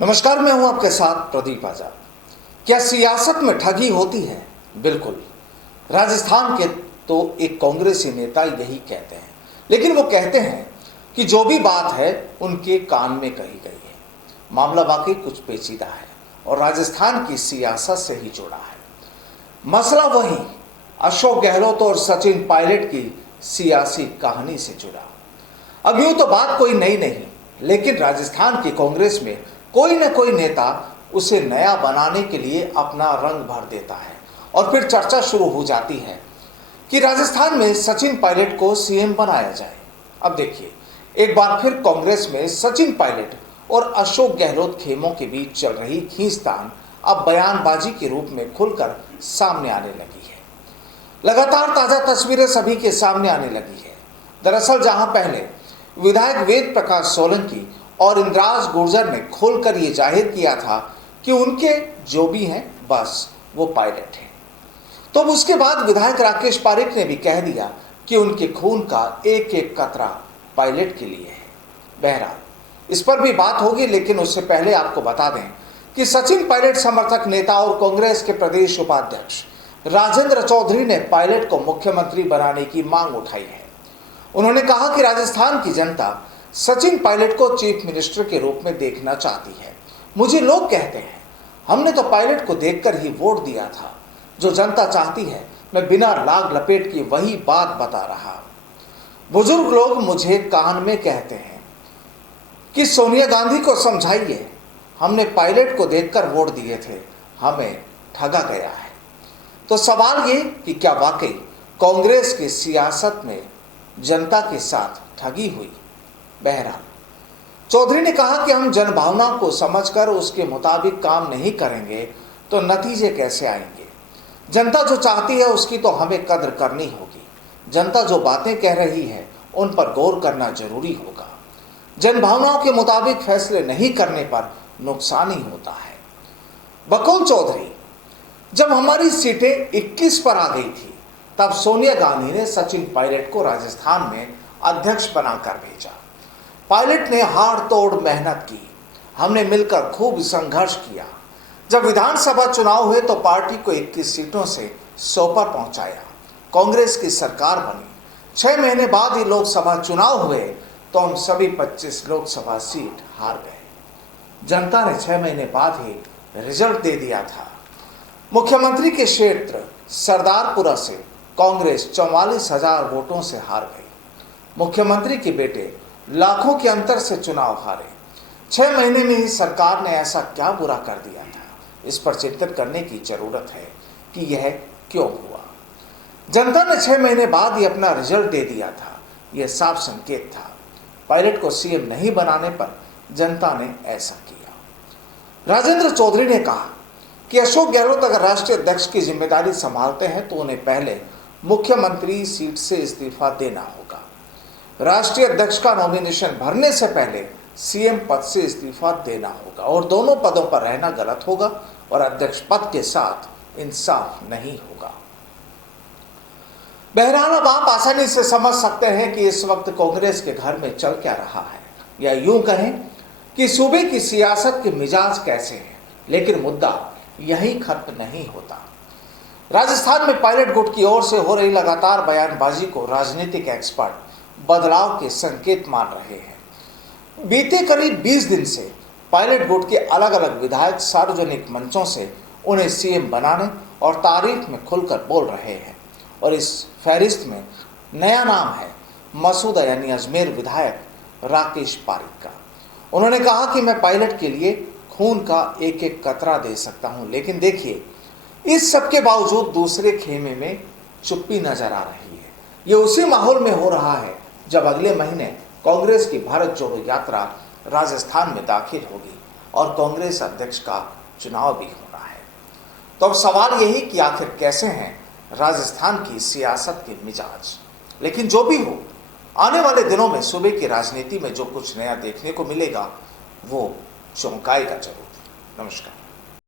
नमस्कार, मैं हूं आपके साथ प्रदीप आजाद। क्या सियासत में ठगी होती है? बिल्कुल। राजस्थान के तो एक कांग्रेसी नेता यही कहते हैं, लेकिन वो कहते हैं कि जो भी बात है उनके कान में कही गई है। मामला वाकई कुछ पेचीदा है और राजस्थान की सियासत से ही जुड़ा है। मसला वही अशोक गहलोत और सचिन पायलट की सियासी कहानी से जुड़ा। अब यूं तो बात कोई नई नहीं, लेकिन राजस्थान की कांग्रेस में कोई न कोई नेता उसे नया बनाने के लिए अपना रंग भर देता है और फिर चर्चा शुरू हो जाती है कि राजस्थान में सचिन पायलट को सीएम बनाया जाए। अब देखिए, एक बार फिर कांग्रेस में सचिन पायलट और अशोक गहलोत खेमों के बीच चल रही खींचतान अब बयानबाजी के रूप में खुलकर सामने आने लगी है। लगातार ताजा तस्वीरें सभी के सामने आने लगी है। दरअसल जहां पहले विधायक वेद प्रकाश सोलंकी और इंद्राज गुर्जर ने खोलकर ये जाहिर किया था कि उनके जो भी हैं बस वो पायलट हैं, तो उसके बाद विधायक राकेश पारीख ने भी कह दिया कि उनके खून का एक एक कतरा पायलट के लिए है। बहरहाल इस पर भी बात होगी, लेकिन उससे पहले आपको बता दें कि सचिन पायलट समर्थक नेता और कांग्रेस के प्रदेश उपाध्यक्ष राजेंद्र चौधरी ने पायलट को मुख्यमंत्री बनाने की मांग उठाई है। उन्होंने कहा कि राजस्थान की जनता सचिन पायलट को चीफ मिनिस्टर के रूप में देखना चाहती है। मुझे लोग कहते हैं हमने तो पायलट को देखकर ही वोट दिया था। जो जनता चाहती है मैं बिना लाग लपेट की वही बात बता रहा। बुजुर्ग लोग मुझे कान में कहते हैं कि सोनिया गांधी को समझाइए, हमने पायलट को देखकर वोट दिए थे, हमें ठगा गया है। तो सवाल ये कि क्या वाकई कांग्रेस की सियासत में जनता के साथ ठगी हुई? बहरहाल चौधरी ने कहा कि हम जनभावना को समझकर उसके मुताबिक काम नहीं करेंगे तो नतीजे कैसे आएंगे। जनता जो चाहती है उसकी तो हमें कद्र करनी होगी। जनता जो बातें कह रही है उन पर गौर करना जरूरी होगा। जनभावनाओं के मुताबिक फैसले नहीं करने पर नुकसान ही होता है। बकौल चौधरी, जब हमारी सीटें 21 पर आ गई थी तब सोनिया गांधी ने सचिन पायलट को राजस्थान में अध्यक्ष बनाकर भेजा। पायलट ने हाड़ तोड़ मेहनत की, हमने मिलकर खूब संघर्ष किया। जब विधानसभा चुनाव हुए तो पार्टी को 21 सीटों से 100 पर पहुंचाया। कांग्रेस की सरकार बनी। 6 महीने बाद ही लोकसभा चुनाव हुए तो हम सभी 25 लोकसभा सीट हार गए। जनता ने 6 महीने बाद ही रिजल्ट दे दिया था। मुख्यमंत्री के क्षेत्र सरदारपुरा से कांग्रेस 44,000 वोटों से हार गई। मुख्यमंत्री के बेटे लाखों के अंतर से चुनाव हारे। 6 महीने में ही सरकार ने ऐसा क्या बुरा कर दिया था? इस पर चिंतन करने की जरूरत है कि यह क्यों हुआ। जनता ने 6 महीने बाद ही अपना रिजल्ट दे दिया था। यह साफ संकेत था। पायलट को सीएम नहीं बनाने पर जनता ने ऐसा किया। राजेंद्र चौधरी ने कहा कि अशोक गहलोत अगर राष्ट्रीय अध्यक्ष की जिम्मेदारी संभालते हैं तो उन्हें पहले मुख्यमंत्री सीट से इस्तीफा देना होगा। राष्ट्रीय अध्यक्ष का नॉमिनेशन भरने से पहले सीएम पद से इस्तीफा देना होगा और दोनों पदों पर रहना गलत होगा और अध्यक्ष पद के साथ इंसाफ नहीं होगा। बहरहाल अब आप आसानी से समझ सकते हैं कि इस वक्त कांग्रेस के घर में चल क्या रहा है, या यूं कहें कि सूबे की सियासत के मिजाज कैसे हैं। लेकिन मुद्दा यही खत्म नहीं होता। राजस्थान में पायलट गुट की ओर से हो रही लगातार बयानबाजी को राजनीतिक एक्सपर्ट बदलाव के संकेत मान रहे हैं। बीते करीब 20 दिन से पायलट गुट के अलग अलग विधायक सार्वजनिक मंचों से उन्हें सीएम बनाने और तारीफ में खुलकर बोल रहे हैं और इस फहरिस्त में नया नाम है मसूदा यानी अजमेर विधायक राकेश पारीख का। उन्होंने कहा कि मैं पायलट के लिए खून का एक एक कतरा दे सकता हूं, लेकिन देखिए इस सब के बावजूद दूसरे खेमे में चुप्पी नजर आ रही है। ये उसी माहौल में हो रहा है जब अगले महीने कांग्रेस की भारत जोड़ो यात्रा राजस्थान में दाखिल होगी और कांग्रेस अध्यक्ष का चुनाव भी होना है। तो अब सवाल यही कि आखिर कैसे हैं राजस्थान की सियासत के मिजाज। लेकिन जो भी हो, आने वाले दिनों में सूबे की राजनीति में जो कुछ नया देखने को मिलेगा वो चौंकाएगा जरूर। नमस्कार।